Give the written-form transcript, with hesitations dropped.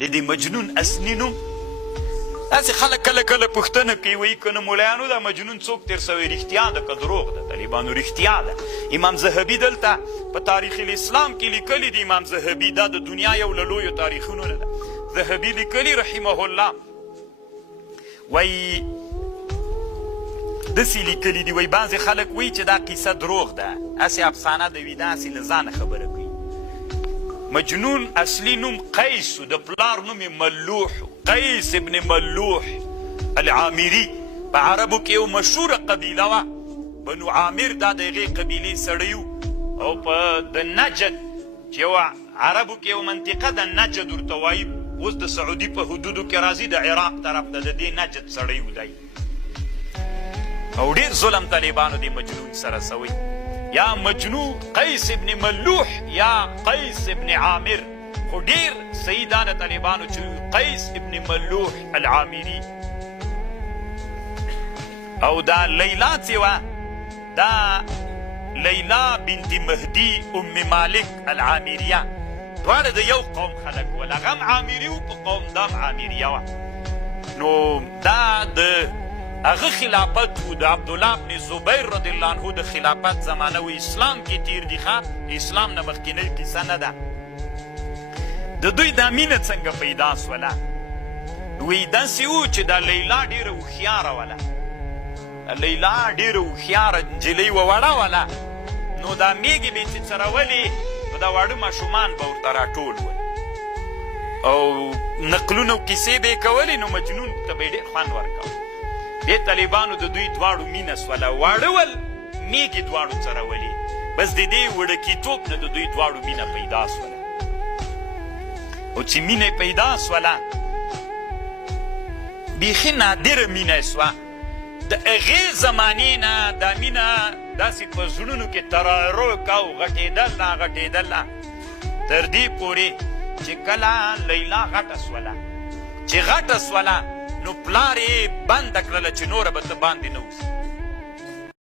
د دې مجنون اصلي نوم داسې خلک کله کله پوښتنه کوي وایي که نه مولایانو دا مجنون څوک تېر سوی رښتیا ده که دروغ ده طالبانو رښتیا ده امام ذهبي دلته په تاریخ الاسلام کې لیکلي دي امام ذهبي دا د دنیا یو له لویو تاریخونو نه ده ذهبي لیکلي رحمه الله وایي داسې لیکلي دي وایي بعضې خلک وایي چې دا قیصه دروغ ده هسې افسانه ده وي داسې له ځانه خبره کوي مجنون اصلي نوم قیس و د پلار نوم یې ملوح قیس ابن ملوح العامري په عربو کې یو مشهوره قبیله وه بنو عامر دا د هغې قبیلې سړی او په د نجد چې یو عربو کې یو منطقه د نجد ورته وایي اوس د سعودي په حدودو کې راځي د عراق طرف ته د دې نجد سړی و دی او ډېر ظلم طالبانو دې مجنون سره سوی یا مجنون قیس ابن ملوح یا قیس ابن عامر خو ډېر صحیح دا د طالبانو چې قیس ابن ملوح العامري او دا لیلا چې وه دا لیلا بنت مهدي ام مالک العامریه دواړه د یو قوم خلک ول هغه هم عامري و په قوم دا هم عامریه وه نو دا د هغه خلافت و د عبدالله بن زبیر رضی الله عنه د خلافت زمانه و اسلام کې تیر دي ښه اسلام نه مخکینۍ کیسه نه ده د دوی دا مینه څنګه پیدا سوله وی داسې و چې دا لیلا ډېره هوښیاره وله لیلا ډېره هوښیاره نجلۍ وه وړه وله نو دا میږې به یې چې څرولې نو دا واړه ماشومان به ورته راټول ول او نقلونه او کیسې به یې کولې نو مجنون ته به یې ډېر خوند ورکاوه دې طالبانو د دوی دواړو مینه سوله واړه ول میږې دواړو څرولې بس د دې وړکیتوب نه د دوی دواړو مینه پیدا سوله او چې مینه پیدا سوله بیخي نادره مینه سوه د هغې زمانې نه دا مینه داسې په زړونو کې ترارک او غټېدل تر دې پورې چې کله لیلا غټه سوله چې غټه سوله نو پلار یې بنده کړله چې نوره به ته باندې نه اوسي